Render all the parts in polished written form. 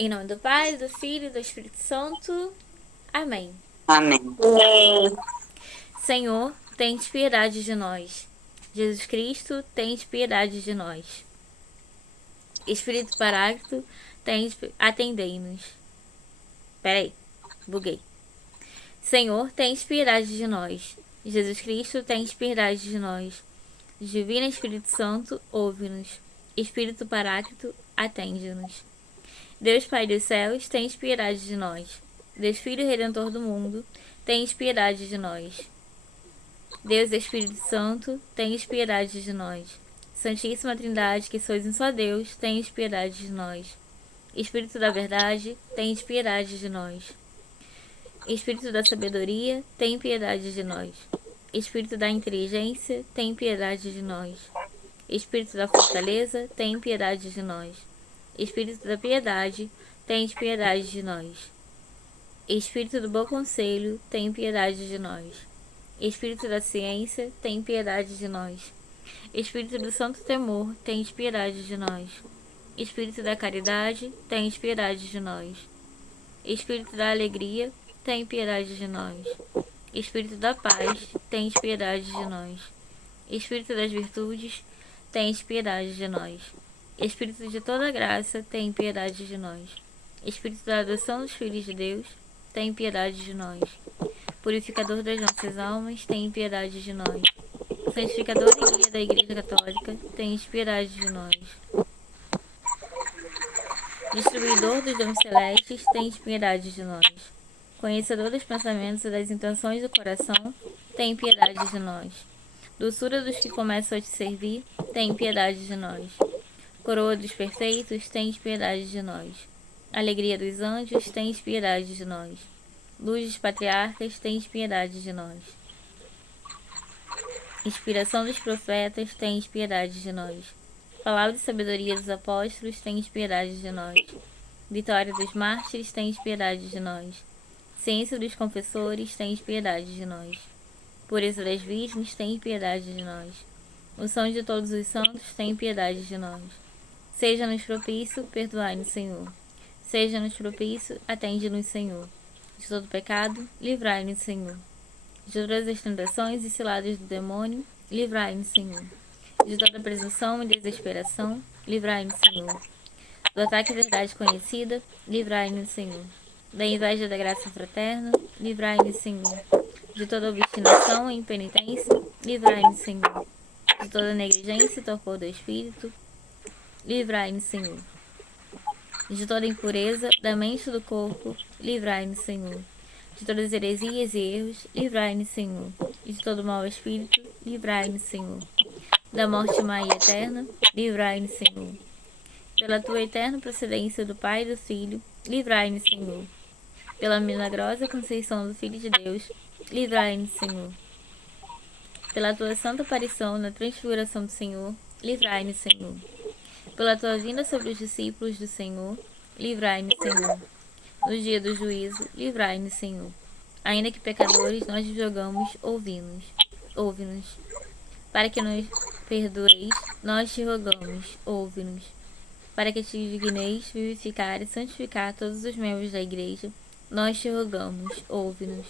Em nome do Pai, do Filho e do Espírito Santo. Amém. Amém. Senhor, tens piedade de nós. Jesus Cristo, tens piedade de nós. Espírito Paráclito, atendei-nos. Peraí, buguei. Senhor, tens piedade de nós. Jesus Cristo, tens piedade de nós. Divino Espírito Santo, ouve-nos. Espírito Paráclito, atende-nos. Deus Pai dos céus, tens piedade de nós. Deus Filho Redentor do mundo, tens piedade de nós. Deus Espírito Santo, tens piedade de nós. Santíssima Trindade, que sois um só Deus, tens piedade de nós. Espírito da verdade, tens piedade de nós. Espírito da sabedoria, tem piedade de nós. Espírito da inteligência, tem piedade de nós. Espírito da fortaleza, tem piedade de nós. Espírito da piedade, tem piedade de nós. Espírito do bom conselho, tem piedade de nós. Espírito da ciência, tem piedade de nós. Espírito do santo temor, tem piedade de nós. Espírito da caridade, tem piedade de nós. Espírito da alegria, tem piedade de nós. Espírito da paz, tem piedade de nós. Espírito das virtudes, tem piedade de nós. Espírito de toda graça, tem piedade de nós. Espírito da adoção dos filhos de Deus, tem piedade de nós. Purificador das nossas almas, tem piedade de nós. Santificador e guia da Igreja Católica, tem piedade de nós. Distribuidor dos dons celestes, tem piedade de nós. Conhecedor dos pensamentos e das intenções do coração, tem piedade de nós. Doçura dos que começam a te servir, tem piedade de nós. Coroa dos perfeitos, tem piedade de nós. Alegria dos anjos, tem piedade de nós. Luz dos patriarcas, tem piedade de nós. Inspiração dos profetas, tem piedade de nós. Palavra de sabedoria dos apóstolos, tem piedade de nós. Vitória dos mártires, tem piedade de nós. Ciência dos confessores, tem piedade de nós. Pureza das virgens, tem piedade de nós. Unção de todos os santos, tem piedade de nós. Seja-nos propício, perdoai-nos, Senhor. Seja-nos propício, atende-nos, Senhor. De todo pecado, livrai-nos, Senhor. De todas as tentações e ciladas do demônio, livrai-nos, Senhor. De toda presunção e desesperação, livrai-nos, Senhor. Do ataque à verdade conhecida, livrai-nos, Senhor. Da inveja da graça fraterna, livrai-nos, Senhor. De toda obstinação e impenitência, livrai-nos, Senhor. De toda negligência e torpor do espírito, livrai-nos, Senhor. De toda impureza da mente e do corpo, livrai-nos, Senhor. De todas heresias e erros, livrai-nos, Senhor. E de todo mau espírito, livrai-nos, Senhor. Da morte má e eterna, livrai-nos, Senhor. Pela tua eterna procedência do Pai e do Filho, livrai-nos, Senhor. Pela milagrosa conceição do Filho de Deus, livrai-nos, Senhor. Pela tua santa aparição na transfiguração do Senhor, livrai-nos, Senhor. Pela tua vinda sobre os discípulos do Senhor, livrai-nos, Senhor. No dia do juízo, livrai-nos, Senhor. Ainda que pecadores, nós te jogamos, ouve-nos. Para que nos perdoeis, nós te rogamos, ouve-nos. Para que te digneis vivificar e santificar todos os membros da Igreja, nós te rogamos, ouve-nos.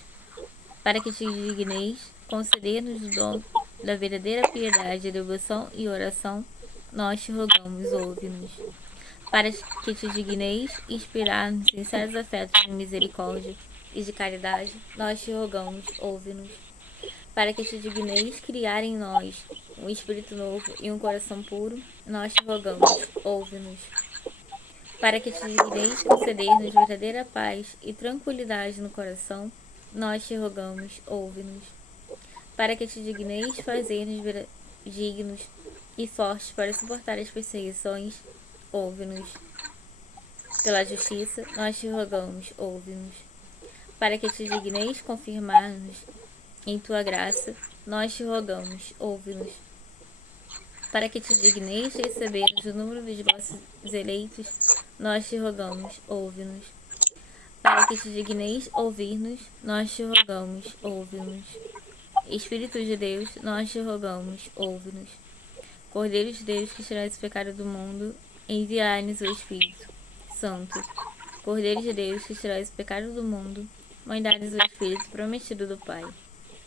Para que te digneis conceder-nos o dom da verdadeira piedade, devoção e oração, nós te rogamos, ouve-nos. Para que te digneis inspirar-nos sinceros afetos de misericórdia e de caridade, nós te rogamos, ouve-nos. Para que te digneis criar em nós um espírito novo e um coração puro, nós te rogamos, ouve-nos. Para que te digneis conceder-nos verdadeira paz e tranquilidade no coração, nós te rogamos, ouve-nos. Para que te digneis fazer-nos dignos e fortes para suportar as perseguições, ouve-nos. Pela justiça, nós te rogamos, ouve-nos. Para que te digneis confirmar-nos em tua graça, nós te rogamos, ouve-nos. Para que te digneis receber-nos o número dos vossos eleitos, nós te rogamos, ouve-nos. Para que te digneis ouvir-nos, nós te rogamos, ouve-nos. Espírito de Deus, nós te rogamos, ouve-nos. Cordeiro de Deus, que tirais o pecado do mundo, enviai-nos o Espírito Santo. Cordeiro de Deus, que tirais o pecado do mundo, mãe dá-nos o Espírito prometido do Pai.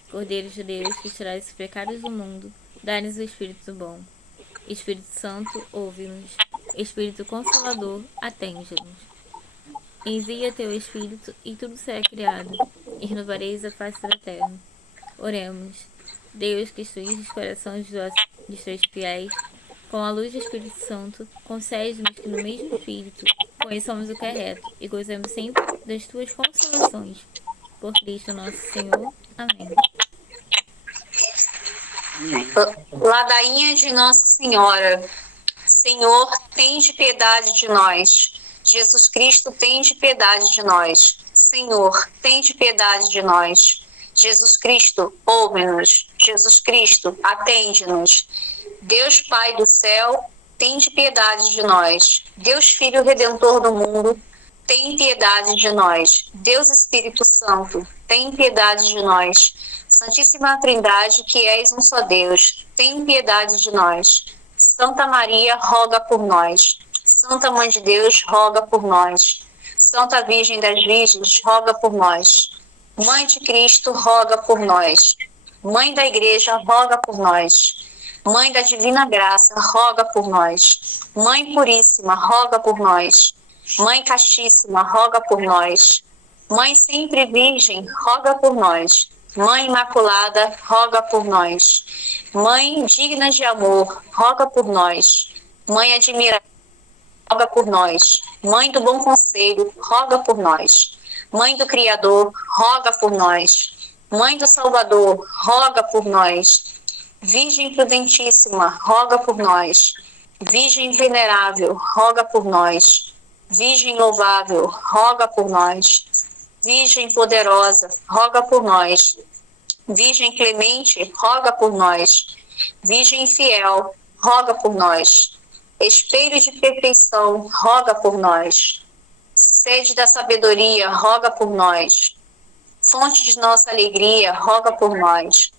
Cordeiro de Deus, que tirais os pecados do mundo, dá-nos o Espírito bom. Espírito Santo, ouve-nos. Espírito Consolador, atende-nos. Envia teu Espírito e tudo será criado, e renovareis a face da terra. Oremos. Deus, que instruís os corações dos teus fiéis, com a luz do Espírito Santo, concede-nos que no mesmo Espírito conheçamos o que é reto e gozemos sempre das tuas consolações. Por Cristo nosso Senhor. Amém. Ladainha de Nossa Senhora. Senhor, tende piedade de nós. Jesus Cristo, tende piedade de nós. Senhor, tende piedade de nós. Jesus Cristo, ouve-nos. Jesus Cristo, atende-nos. Deus Pai do céu, tende piedade de nós. Deus Filho Redentor do mundo, tem piedade de nós. Deus Espírito Santo, tem piedade de nós. Santíssima Trindade, que és um só Deus, tem piedade de nós. Santa Maria, roga por nós. Santa Mãe de Deus, roga por nós. Santa Virgem das Virgens, roga por nós. Mãe de Cristo, roga por nós. Mãe da Igreja, roga por nós. Mãe da Divina Graça, roga por nós. Mãe Puríssima, roga por nós. Mãe Castíssima, roga por nós. Mãe Sempre Virgem, roga por nós. Mãe Imaculada, roga por nós. Mãe digna de amor, roga por nós. Mãe admirável, roga por nós. Mãe do bom conselho, roga por nós. Mãe do Criador, roga por nós. Mãe do Salvador, roga por nós. Virgem prudentíssima, roga por nós. Virgem venerável, roga por nós. Virgem louvável, roga por nós. Virgem poderosa, roga por nós. Virgem clemente, roga por nós. Virgem fiel, roga por nós. Espelho de perfeição, roga por nós. Sede da sabedoria, roga por nós. Fonte de nossa alegria, roga por nós.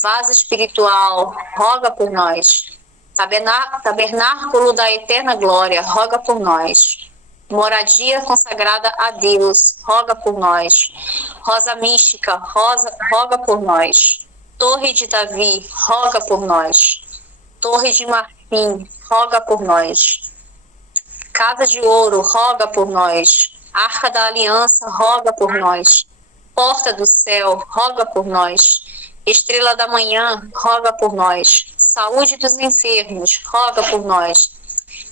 Vaso espiritual, roga por nós. Tabernáculo da eterna glória, roga por nós. Moradia consagrada a Deus, roga por nós. Rosa mística, roga por nós. Torre de Davi, roga por nós. Torre de marfim, roga por nós. Casa de ouro, roga por nós. Arca da aliança, roga por nós. Porta do céu, roga por nós. Estrela da manhã, roga por nós. Saúde dos enfermos, roga por nós.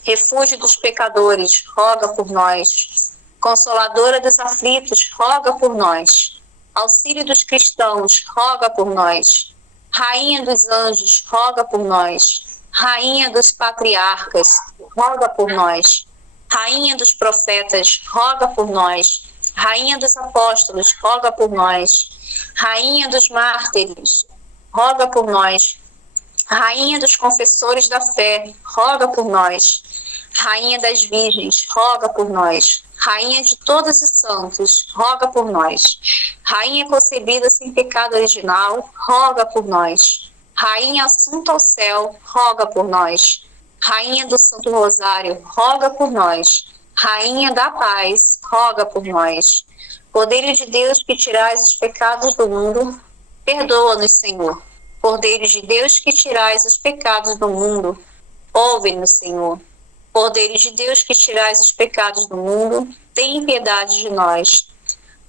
Refúgio dos pecadores, roga por nós. Consoladora dos aflitos, roga por nós. Auxílio dos cristãos, roga por nós. Rainha dos anjos, roga por nós. Rainha dos patriarcas, roga por nós. Rainha dos profetas, roga por nós. Rainha dos apóstolos, roga por nós. Rainha dos mártires, roga por nós. Rainha dos confessores da fé, roga por nós. Rainha das virgens, roga por nós. Rainha de todos os santos, roga por nós. Rainha concebida sem pecado original, roga por nós. Rainha assunta ao céu, roga por nós. Rainha do Santo Rosário, roga por nós. Rainha da paz, roga por nós. Cordeiro de Deus, que tirais os pecados do mundo, perdoa-nos, Senhor. Cordeiro de Deus, que tirais os pecados do mundo, ouve-nos, Senhor. Cordeiro de Deus, que tirais os pecados do mundo, tem piedade de nós.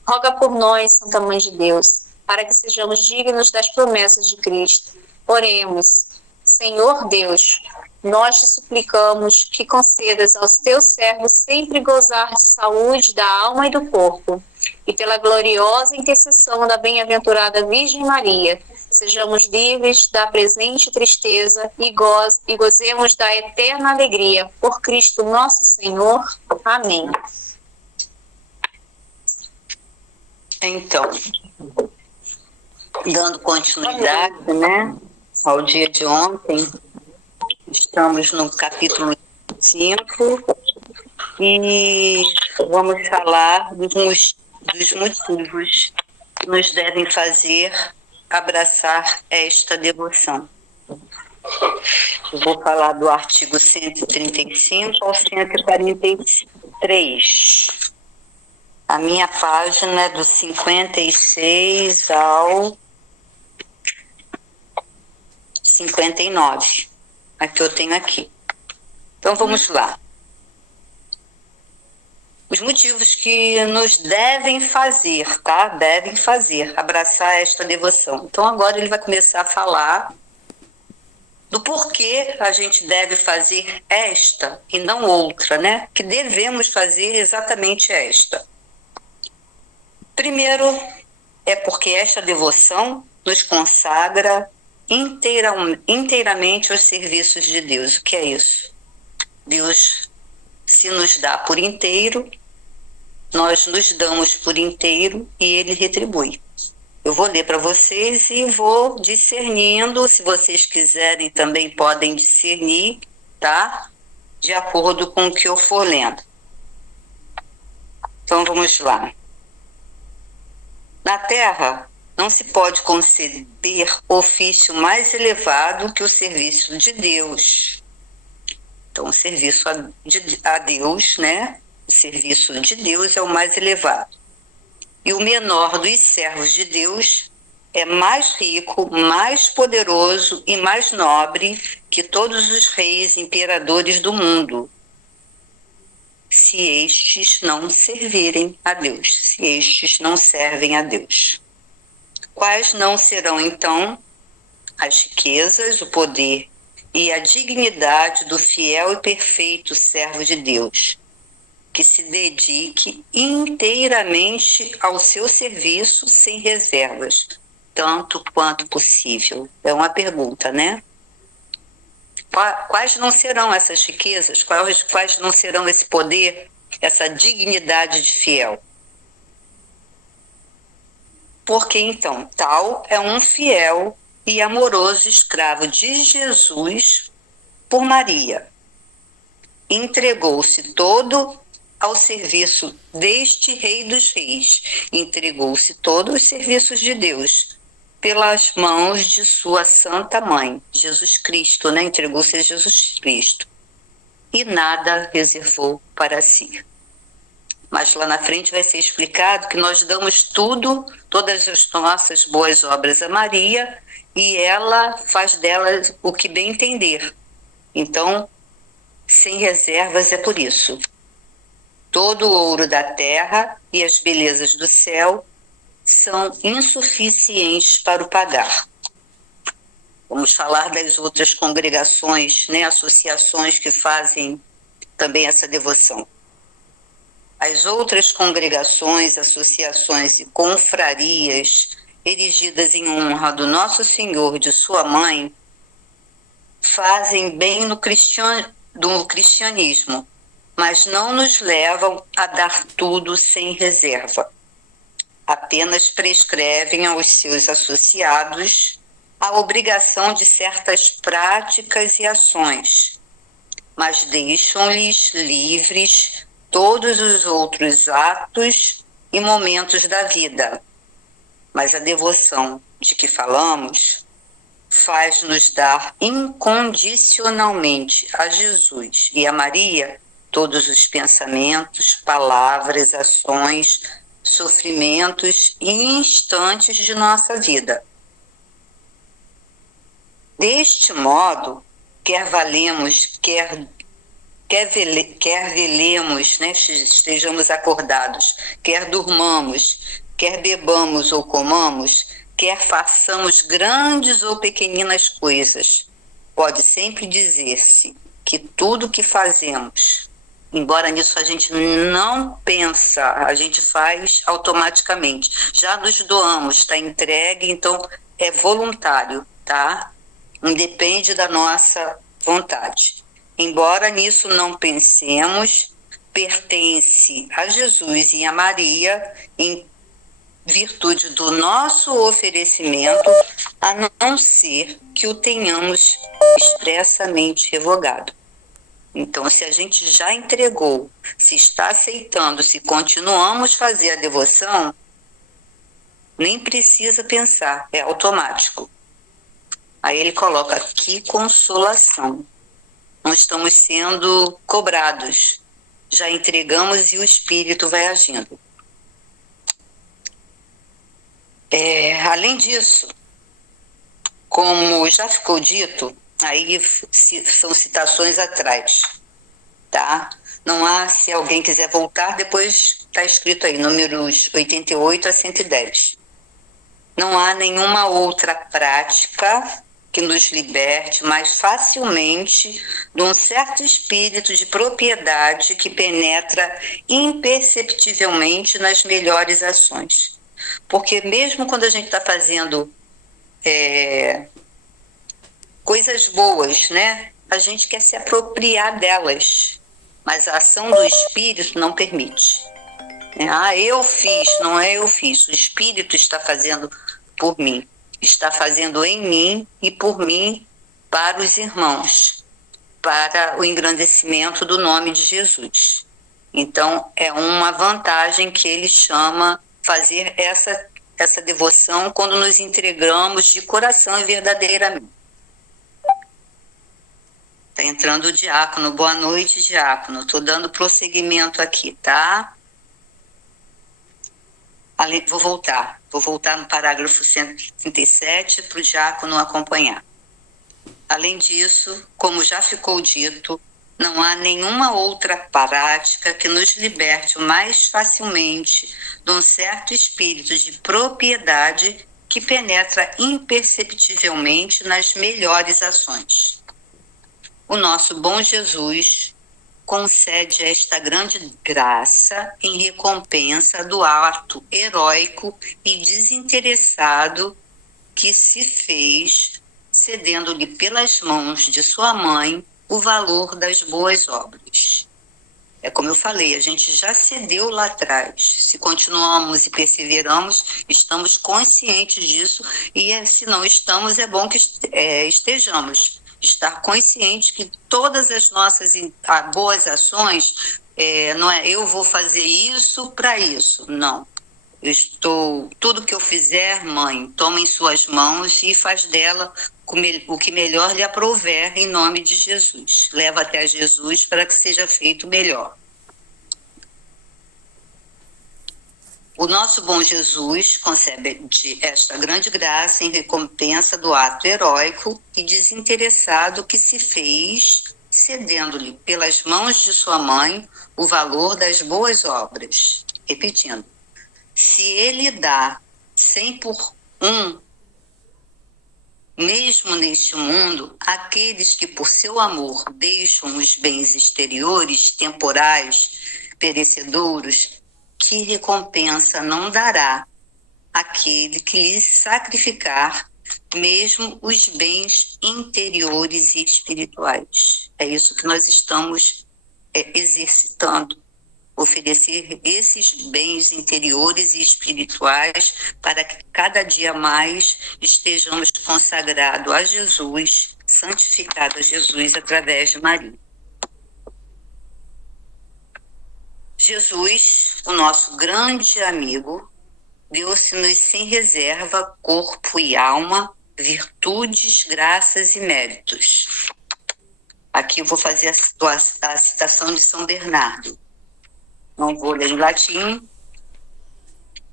Roga por nós, Santa Mãe de Deus, para que sejamos dignos das promessas de Cristo. Oremos. Senhor Deus, nós te suplicamos que concedas aos teus servos sempre gozar de saúde da alma e do corpo, e pela gloriosa intercessão da bem-aventurada Virgem Maria, sejamos livres da presente tristeza e gozemos da eterna alegria. Por Cristo nosso Senhor. Amém. Então, dando continuidade, né, ao dia de ontem, estamos no capítulo 5 e vamos falar dos motivos que nos devem fazer abraçar esta devoção. Eu vou falar do artigo 135 ao 143. A minha página é do 56 ao 59. A que eu tenho aqui. Então vamos lá. Os motivos que nos devem fazer, tá? Devem fazer, abraçar esta devoção. Então agora ele vai começar a falar do porquê a gente deve fazer esta e não outra, né? Que devemos fazer exatamente esta. Primeiro, é porque esta devoção nos consagra inteiramente aos serviços de Deus. O que é isso? Deus se nos dá por inteiro, nós nos damos por inteiro e Ele retribui. Eu vou ler para vocês e vou discernindo, se vocês quiserem também podem discernir, tá? De acordo com o que eu for lendo. Então vamos lá. Na Terra, não se pode conceber ofício mais elevado que o serviço de Deus. Então, o serviço a Deus, né? O serviço de Deus é o mais elevado. E o menor dos servos de Deus é mais rico, mais poderoso e mais nobre que todos os reis e imperadores do mundo, se estes não servirem a Deus, se estes não servem a Deus. Quais não serão, então, as riquezas, o poder e a dignidade do fiel e perfeito servo de Deus, que se dedique inteiramente ao seu serviço sem reservas, tanto quanto possível? É uma pergunta, né? Quais não serão essas riquezas? Quais não serão esse poder, essa dignidade de fiel? Porque então, tal é um fiel e amoroso escravo de Jesus por Maria. Entregou-se todo ao serviço deste Rei dos Reis. Entregou-se todo aos serviços de Deus pelas mãos de sua Santa Mãe, Jesus Cristo, né? Entregou-se a Jesus Cristo. E nada reservou para si. Mas lá na frente vai ser explicado que nós damos tudo, todas as nossas boas obras a Maria, e ela faz delas o que bem entender. Então, sem reservas é por isso. Todo o ouro da terra e as belezas do céu são insuficientes para o pagar. Vamos falar das outras congregações, né, associações que fazem também essa devoção. As outras congregações, associações e confrarias erigidas em honra do Nosso Senhor e de sua mãe fazem bem no cristianismo, mas não nos levam a dar tudo sem reserva. Apenas prescrevem aos seus associados a obrigação de certas práticas e ações, mas deixam-lhes livres todos os outros atos e momentos da vida. Mas a devoção de que falamos faz-nos dar incondicionalmente a Jesus e a Maria todos os pensamentos, palavras, ações, sofrimentos e instantes de nossa vida. Deste modo, quer velemos, né, estejamos acordados, quer durmamos, quer bebamos ou comamos, quer façamos grandes ou pequeninas coisas, pode sempre dizer-se que tudo que fazemos, embora nisso a gente não pensa, a gente faz automaticamente. Já nos doamos, está entregue, então é voluntário, tá? Independe da nossa vontade. Embora nisso não pensemos, pertence a Jesus e a Maria em virtude do nosso oferecimento, a não ser que o tenhamos expressamente revogado. Então, se a gente já entregou, se está aceitando, se continuamos a fazer a devoção, nem precisa pensar, é automático. Aí ele coloca, que consolação. Não estamos sendo cobrados, já entregamos e o Espírito vai agindo. Além disso, como já ficou dito, aí são citações atrás, tá? Não há, se alguém quiser voltar, depois está escrito aí, números 88 a 110. Não há nenhuma outra prática que nos liberte mais facilmente de um certo espírito de propriedade que penetra imperceptivelmente nas melhores ações. Porque mesmo quando a gente está fazendo coisas boas, né? A gente quer se apropriar delas, mas a ação do espírito não permite. Eu fiz, não é eu fiz. O espírito está fazendo por mim, está fazendo em mim e por mim para os irmãos, para o engrandecimento do nome de Jesus. Então, é uma vantagem que ele chama fazer essa devoção quando nos entregamos de coração e verdadeiramente. Está entrando o diácono. Boa noite, diácono. Estou dando prosseguimento aqui, tá? Vou voltar no parágrafo 137 para o diácono acompanhar. Além disso, como já ficou dito, não há nenhuma outra prática que nos liberte mais facilmente de um certo espírito de propriedade que penetra imperceptivelmente nas melhores ações. O nosso bom Jesus concede esta grande graça em recompensa do ato heróico e desinteressado que se fez, cedendo-lhe pelas mãos de sua mãe o valor das boas obras. É como eu falei, a gente já cedeu lá atrás. Se continuamos e perseveramos, estamos conscientes disso, e se não estamos, é bom que estejamos. Estar consciente que todas as nossas boas ações, não é eu vou fazer isso para isso, não. Tudo que eu fizer, mãe, toma em suas mãos e faz dela o que melhor lhe aprouver em nome de Jesus. Leva até Jesus para que seja feito melhor. O nosso bom Jesus concebe esta grande graça em recompensa do ato heróico e desinteressado que se fez, cedendo-lhe pelas mãos de sua mãe o valor das boas obras. Repetindo, se ele dá 100 por 1, mesmo neste mundo, aqueles que por seu amor deixam os bens exteriores, temporais, perecedouros, que recompensa não dará aquele que lhe sacrificar mesmo os bens interiores e espirituais? É isso que nós estamos exercitando, oferecer esses bens interiores e espirituais para que cada dia mais estejamos consagrados a Jesus, santificados a Jesus através de Maria. Jesus, o nosso grande amigo, deu-se-nos sem reserva corpo e alma, virtudes, graças e méritos. Aqui eu vou fazer a citação de São Bernardo. Não vou ler em latim,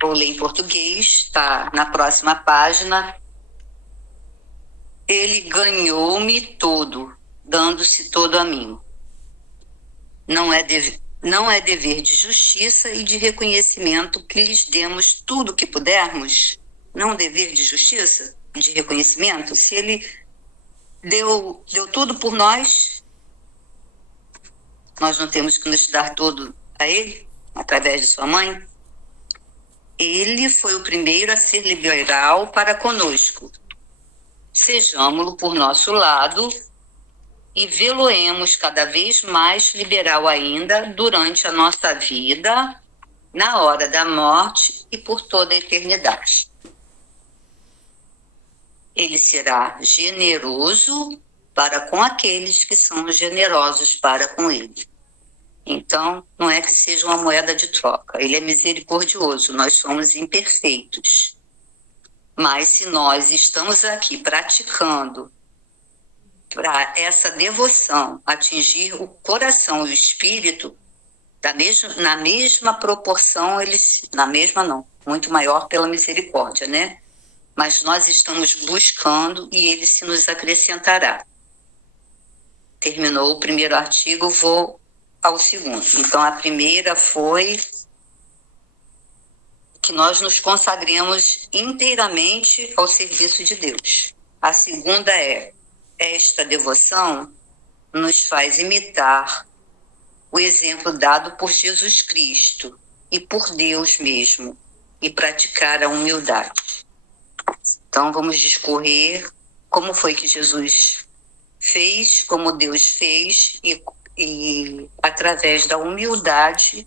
vou ler em português, está na próxima página. Ele ganhou-me todo, dando-se todo a mim. Não é dever de justiça e de reconhecimento que lhes demos tudo o que pudermos? Não dever de justiça e de reconhecimento? Se ele deu tudo por nós, nós não temos que nos dar todo a ele, através de sua mãe? Ele foi o primeiro a ser liberal para conosco. Sejamo-lo por nosso lado e vê-lo-emos cada vez mais liberal ainda durante a nossa vida, na hora da morte e por toda a eternidade. Ele será generoso para com aqueles que são generosos para com ele. Então, não é que seja uma moeda de troca. Ele é misericordioso, nós somos imperfeitos. Mas se nós estamos aqui praticando para essa devoção atingir o coração e o espírito, na mesma proporção, muito maior pela misericórdia, né? Mas nós estamos buscando e ele se nos acrescentará. Terminou o primeiro artigo, vou ao segundo. Então, a primeira foi que nós nos consagremos inteiramente ao serviço de Deus. A segunda é: esta devoção nos faz imitar o exemplo dado por Jesus Cristo e por Deus mesmo, e praticar a humildade. Então, vamos discorrer como foi que Jesus fez, como Deus fez, e através da humildade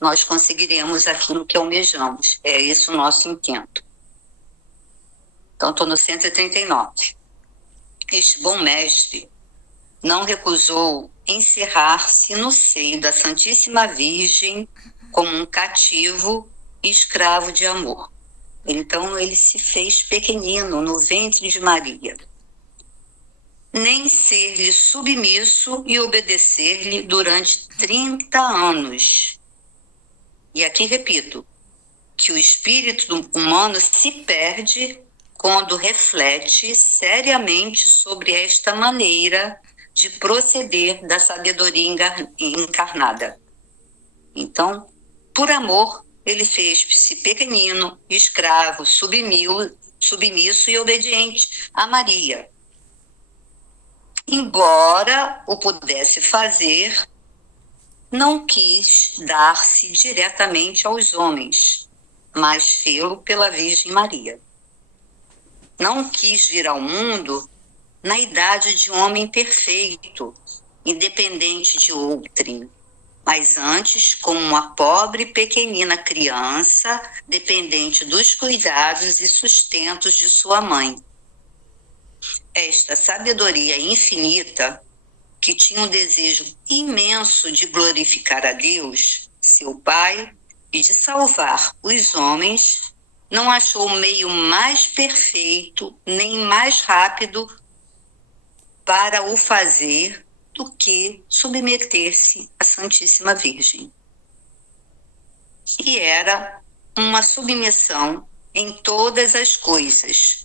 nós conseguiremos aquilo que almejamos. É esse o nosso intento. Então, estou no 139. Este bom mestre não recusou encerrar-se no seio da Santíssima Virgem como um cativo e escravo de amor. Então, ele se fez pequenino no ventre de Maria. Nem ser-lhe submisso e obedecer-lhe durante 30 anos. E aqui repito, que o espírito humano se perde quando reflete seriamente sobre esta maneira de proceder da sabedoria encarnada. Então, por amor, ele fez-se pequenino, escravo, submisso e obediente a Maria. Embora o pudesse fazer, não quis dar-se diretamente aos homens, mas fê-lo pela Virgem Maria. Não quis vir ao mundo na idade de homem perfeito, independente de outrem, mas antes como uma pobre pequenina criança, dependente dos cuidados e sustentos de sua mãe. Esta sabedoria infinita, que tinha um desejo imenso de glorificar a Deus, seu Pai, e de salvar os homens, não achou o meio mais perfeito nem mais rápido para o fazer do que submeter-se à Santíssima Virgem. E era uma submissão em todas as coisas,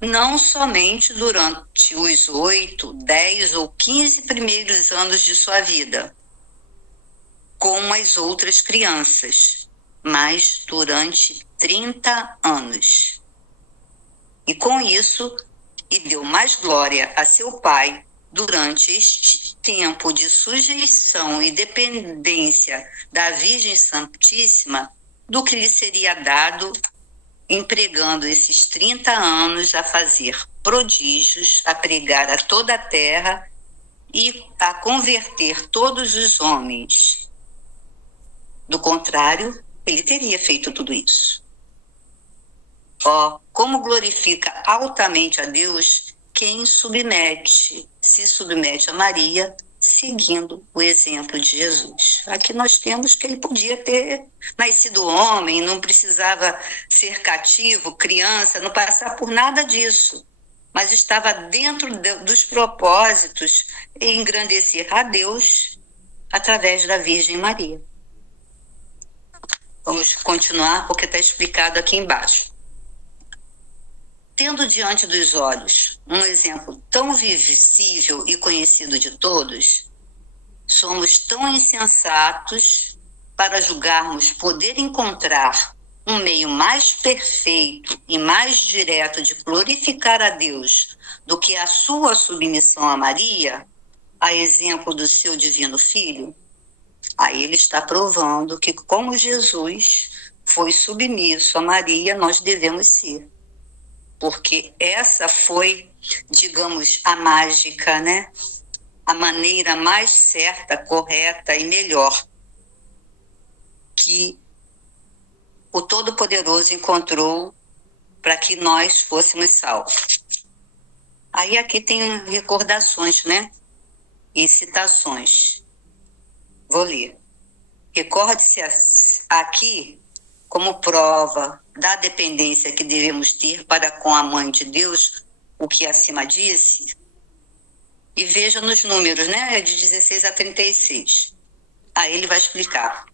não somente durante os 8, 10 ou 15 primeiros anos de sua vida, como as outras crianças, mas durante 30 anos. E com isso, e deu mais glória a seu Pai durante este tempo de sujeição e dependência da Virgem Santíssima do que lhe seria dado empregando esses 30 anos a fazer prodígios, a pregar a toda a terra e a converter todos os homens. Do contrário, ele teria feito tudo isso. Como glorifica altamente a Deus quem se submete a Maria, seguindo o exemplo de Jesus. Aqui nós temos que ele podia ter nascido homem, não precisava ser cativo, criança, não passar por nada disso, mas estava dentro dos propósitos e engrandecer a Deus através da Virgem Maria. Vamos continuar porque está explicado aqui embaixo. Tendo diante dos olhos um exemplo tão visível e conhecido de todos, somos tão insensatos para julgarmos poder encontrar um meio mais perfeito e mais direto de glorificar a Deus do que a sua submissão a Maria, a exemplo do seu divino Filho. Aí ele está provando que, como Jesus foi submisso a Maria, nós devemos ser. Porque essa foi, digamos, a mágica, né? A maneira mais certa, correta e melhor que o Todo-Poderoso encontrou para que nós fôssemos salvos. Aí aqui tem recordações, né? E citações. Vou ler. Recorde-se aqui como prova da dependência que devemos ter para com a Mãe de Deus, o que acima disse, e veja nos números, né, de 16 a 36. Aí ele vai explicar.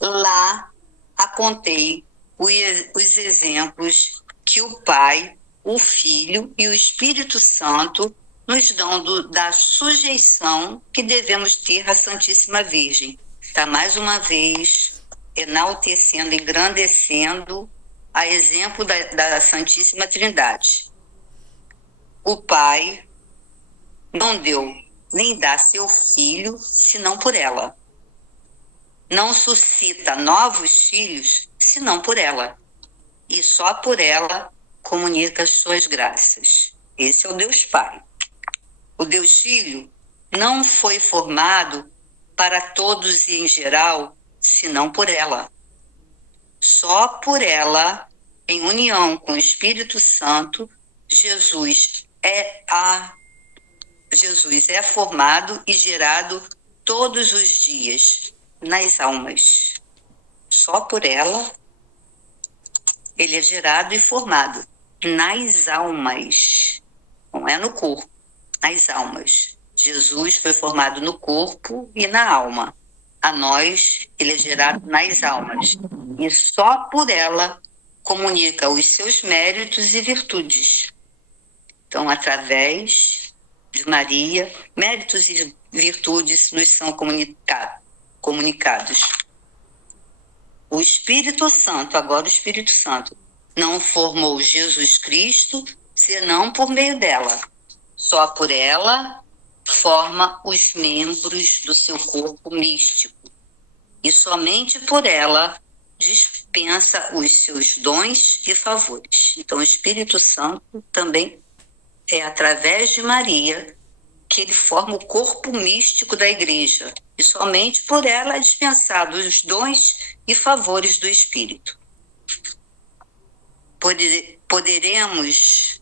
Lá a contei os exemplos que o Pai, o Filho e o Espírito Santo nos dão da sujeição que devemos ter à Santíssima Virgem. Está mais uma vez enaltecendo, engrandecendo a exemplo da Santíssima Trindade. O Pai não deu nem dá seu Filho senão por ela. Não suscita novos filhos senão por ela. E só por ela comunica as suas graças. Esse é o Deus Pai. O Deus Filho não foi formado para todos e em geral, senão por ela. Só por ela, em união com o Espírito Santo, Jesus é formado e gerado todos os dias nas almas. Só por ela, ele é gerado e formado nas almas. Não é no corpo, nas almas. Jesus foi formado no corpo e na alma. A nós, ele é gerado nas almas. E só por ela comunica os seus méritos e virtudes. Então, através de Maria, méritos e virtudes nos são comunicados. O Espírito Santo, agora o Espírito Santo, não formou Jesus Cristo senão por meio dela. Só por ela forma os membros do seu corpo místico. E somente por ela dispensa os seus dons e favores. Então, o Espírito Santo também é através de Maria que ele forma o corpo místico da Igreja. E somente por ela é dispensado os dons e favores do Espírito. Poderemos,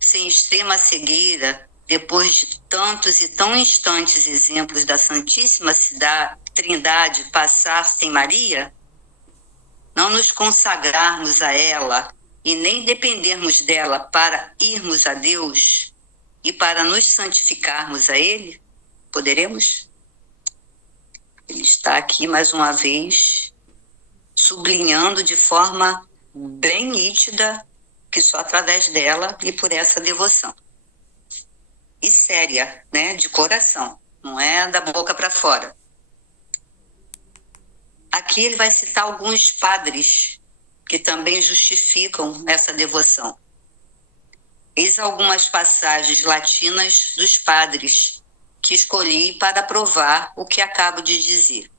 sem extrema cegueira, depois de tantos e tão instantes exemplos da Santíssima Trindade passar sem Maria, não nos consagrarmos a ela e nem dependermos dela para irmos a Deus e para nos santificarmos a Ele? Poderemos? Ele está aqui mais uma vez sublinhando de forma bem nítida que só através dela e por essa devoção. E séria, né? De coração, não é da boca para fora. Aqui ele vai citar alguns padres que também justificam essa devoção. Eis algumas passagens latinas dos padres que escolhi para provar o que acabo de dizer.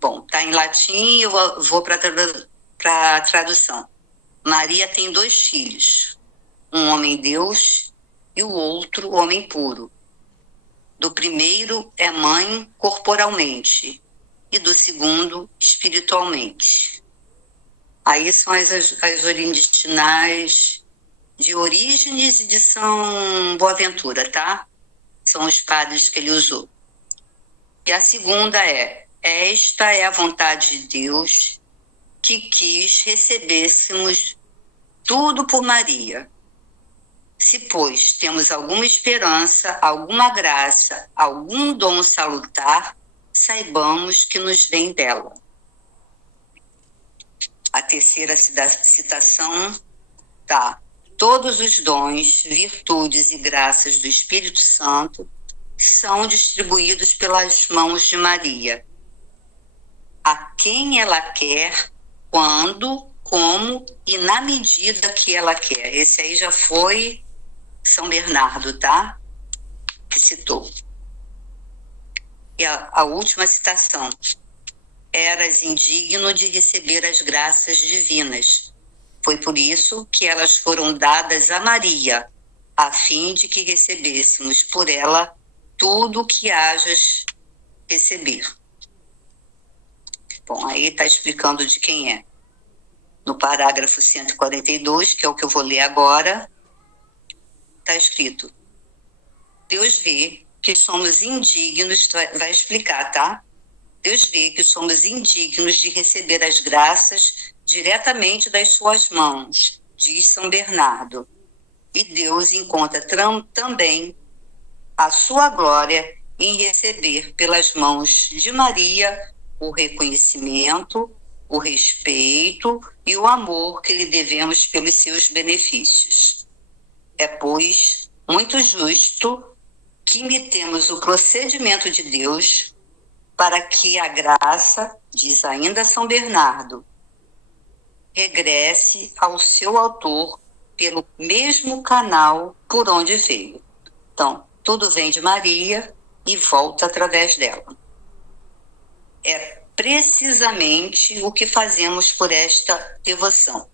Bom, está em latim, eu vou para a tradução. Maria tem 2 filhos, um homem-deus e o outro homem puro. Do primeiro é mãe corporalmente e do segundo espiritualmente. Aí são as originais de Orígenes e de São Boaventura, tá? São os padres que ele usou. E a segunda esta é a vontade de Deus que quis recebêssemos tudo por Maria. Se, pois, temos alguma esperança, alguma graça, algum dom salutar, saibamos que nos vem dela. A terceira citação tá. Todos os dons, virtudes e graças do Espírito Santo são distribuídos pelas mãos de Maria, a quem ela quer, quando, como e na medida que ela quer. Esse aí já foi São Bernardo, tá? Que citou. E a última citação. Eras indigno de receber as graças divinas. Foi por isso que elas foram dadas a Maria, a fim de que recebêssemos por ela tudo o que hajas receber. Bom, aí está explicando de quem é. No parágrafo 142, que é o que eu vou ler agora, está escrito: Deus vê que somos indignos, vai explicar, tá? Deus vê que somos indignos de receber as graças diretamente das suas mãos, diz São Bernardo. E Deus encontra também a sua glória em receber pelas mãos de Maria o reconhecimento, o respeito e o amor que lhe devemos pelos seus benefícios. É, pois, muito justo que imitemos o procedimento de Deus para que a graça, diz ainda São Bernardo, regresse ao seu autor pelo mesmo canal por onde veio. Então, tudo vem de Maria e volta através dela. É precisamente o que fazemos por esta devoção.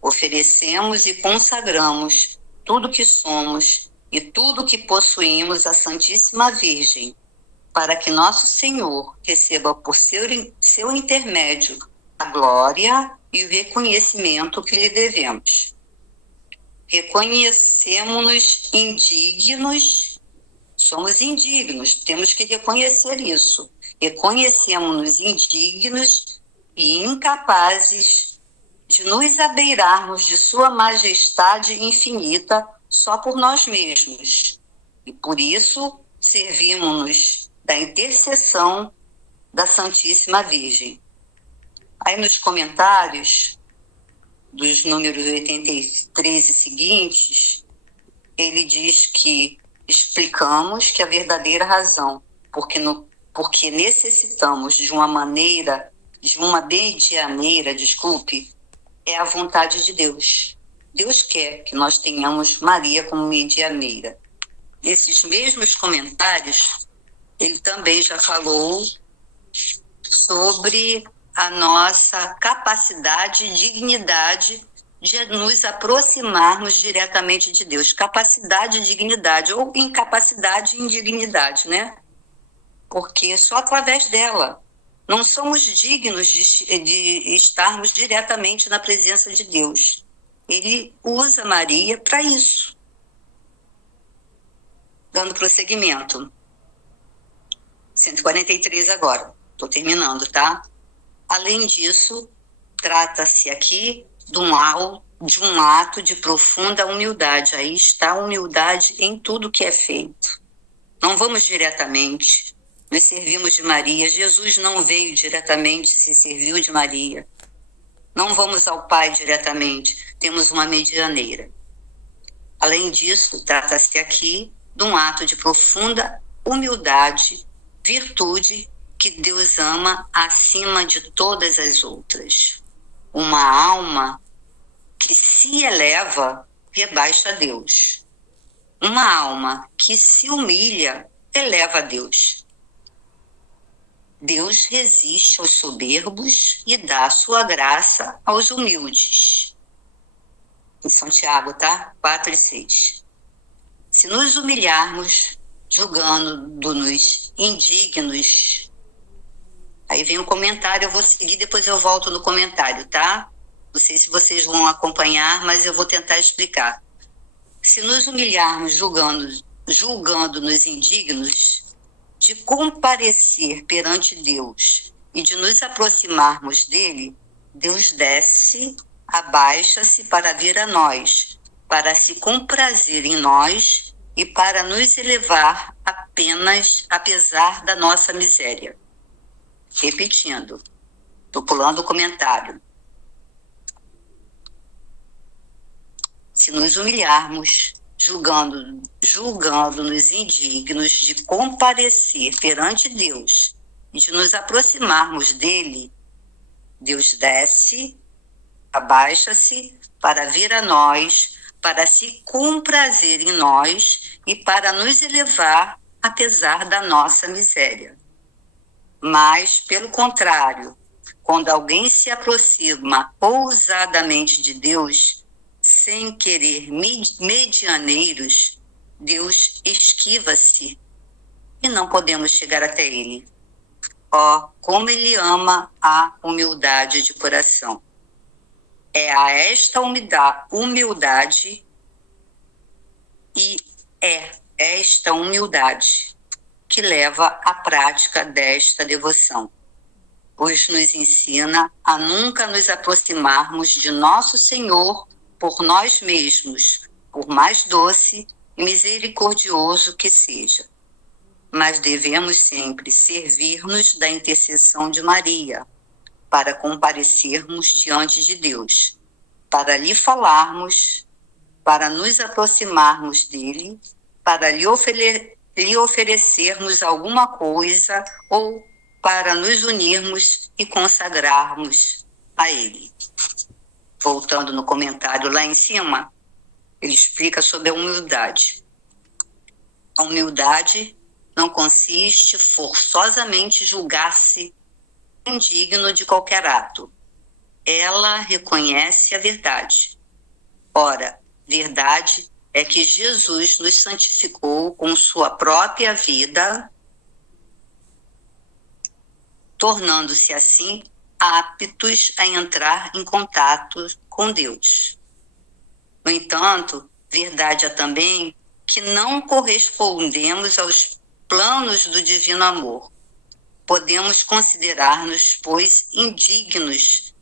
Oferecemos e consagramos tudo que somos e tudo que possuímos à Santíssima Virgem, para que nosso Senhor receba por seu intermédio a glória e o reconhecimento que lhe devemos. Reconhecemos-nos indignos, somos indignos, temos que reconhecer isso. Reconhecemos-nos indignos e incapazes de nos abeirarmos de sua majestade infinita só por nós mesmos. E por isso servimos-nos da intercessão da Santíssima Virgem. Aí nos comentários dos números 83 e seguintes, ele diz que explicamos que a verdadeira razão, porque necessitamos de uma medianeira, é a vontade de Deus. Deus quer que nós tenhamos Maria como medianeira. Nesses mesmos comentários, ele também já falou sobre a nossa capacidade e dignidade de nos aproximarmos diretamente de Deus. Capacidade e dignidade, ou incapacidade e indignidade, né? Porque só através dela. Não somos dignos de estarmos diretamente na presença de Deus. Ele usa Maria para isso. Dando prosseguimento. 143 agora. Estou terminando, tá? Além disso, trata-se aqui de um ato de profunda humildade. Aí está a humildade em tudo que é feito. Não vamos diretamente, nos servimos de Maria. Jesus não veio diretamente, se serviu de Maria. Não vamos ao Pai diretamente, temos uma medianeira. Além disso, trata-se aqui de um ato de profunda humildade, virtude que Deus ama acima de todas as outras. Uma alma que se eleva, rebaixa a Deus. Uma alma que se humilha, eleva a Deus. Deus resiste aos soberbos e dá a sua graça aos humildes. Em São Tiago, tá? 4 e 6. Se nos humilharmos, julgando-nos indignos. Aí vem um comentário, eu vou seguir, depois eu volto no comentário, tá? Não sei se vocês vão acompanhar, mas eu vou tentar explicar. Se nos humilharmos julgando-nos indignos de comparecer perante Deus e de nos aproximarmos dele, Deus desce, abaixa-se para vir a nós, para se comprazer em nós e para nos elevar apenas apesar da nossa miséria. Repetindo, estou pulando o comentário. Se nos humilharmos, julgando-nos indignos de comparecer perante Deus e de nos aproximarmos dele, Deus desce, abaixa-se para vir a nós, para se comprazer em nós e para nos elevar apesar da nossa miséria. Mas, pelo contrário, quando alguém se aproxima ousadamente de Deus, sem querer medianeiros, Deus esquiva-se e não podemos chegar até ele. Ó, como ele ama a humildade de coração. É a esta humildade e é esta humildade que leva à prática desta devoção, pois nos ensina a nunca nos aproximarmos de nosso Senhor por nós mesmos, por mais doce e misericordioso que seja. Mas devemos sempre servir-nos da intercessão de Maria, para comparecermos diante de Deus, para lhe falarmos, para nos aproximarmos dele, para lhe oferecermos alguma coisa ou para nos unirmos e consagrarmos a ele. Voltando no comentário lá em cima, ele explica sobre a humildade. A humildade não consiste forçosamente julgar-se indigno de qualquer ato. Ela reconhece a verdade. Ora, verdade é que Jesus nos santificou com sua própria vida, tornando-se assim aptos a entrar em contato com Deus. No entanto, verdade é também que não correspondemos aos planos do divino amor. Podemos considerar-nos, pois, indignos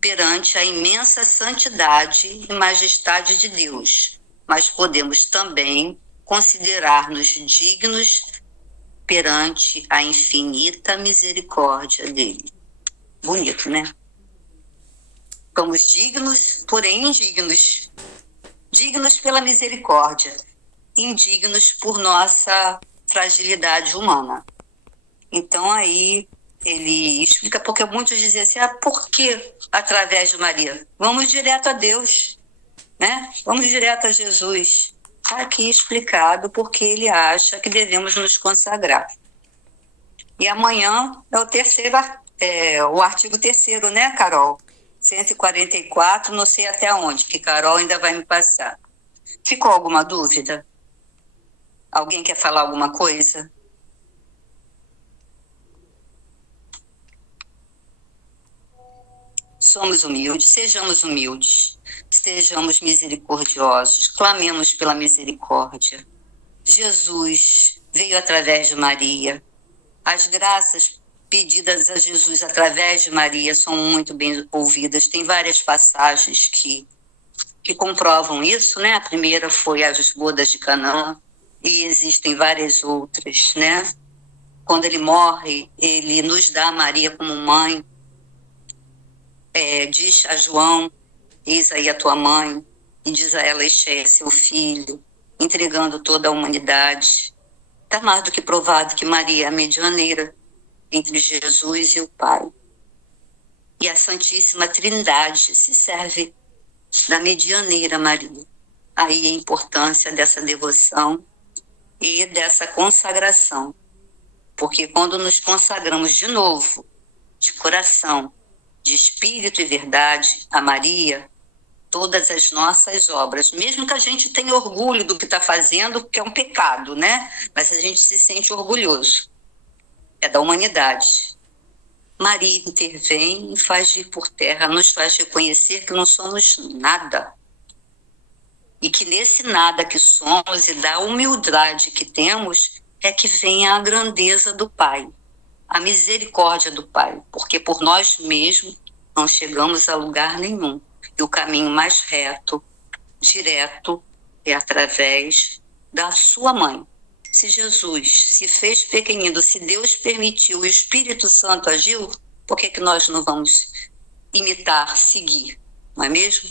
perante a imensa santidade e majestade de Deus, mas podemos também considerar-nos dignos perante a infinita misericórdia dele. Bonito, né? Somos dignos, porém indignos. Dignos pela misericórdia, indignos por nossa fragilidade humana. Então aí ele explica, porque muitos dizem assim, por que através de Maria? Vamos direto a Deus, né? Vamos direto a Jesus. Está aqui explicado porque ele acha que devemos nos consagrar. E amanhã é o artigo 3º, né, Carol? 144, não sei até onde, que Carol ainda vai me passar. Ficou alguma dúvida? Alguém quer falar alguma coisa? Somos humildes, sejamos misericordiosos, clamemos pela misericórdia. Jesus veio através de Maria. As graças pedidas a Jesus através de Maria são muito bem ouvidas. Tem várias passagens que comprovam isso, né? A primeira foi as bodas de Canaã, e existem várias outras, né? Quando ele morre, ele nos dá a Maria como mãe. Diz a João, eis aí a tua mãe, e diz a ela, este é seu filho, entregando toda a humanidade. Está mais do que provado que Maria é a medianeira entre Jesus e o Pai. E a Santíssima Trindade se serve da medianeira Maria. Aí a importância dessa devoção e dessa consagração. Porque quando nos consagramos de novo, de coração, de espírito e verdade, a Maria, todas as nossas obras, mesmo que a gente tenha orgulho do que está fazendo, que é um pecado, né? Mas a gente se sente orgulhoso. É da humanidade. Maria intervém e faz vir por terra, nos faz reconhecer que não somos nada. E que nesse nada que somos e da humildade que temos, é que vem a grandeza do Pai, a misericórdia do Pai, porque por nós mesmos não chegamos a lugar nenhum. E o caminho mais reto, direto, é através da sua mãe. Se Jesus se fez pequenino, se Deus permitiu, o Espírito Santo agiu, por que nós não vamos imitar, seguir? Não é mesmo?